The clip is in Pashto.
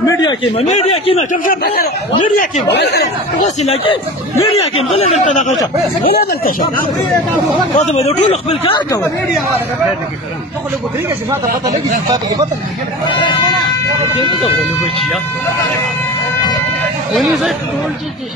मीडिया की मैं जब मीडिया की بس لكن मीडिया की بلا انت دغشة بلا انت شو هذا بدو طول قبل كاركو تقول ابو طريقه جماعه بطل يجي بطل بطل كيف تقول ابو شيا وني زي تقول جدي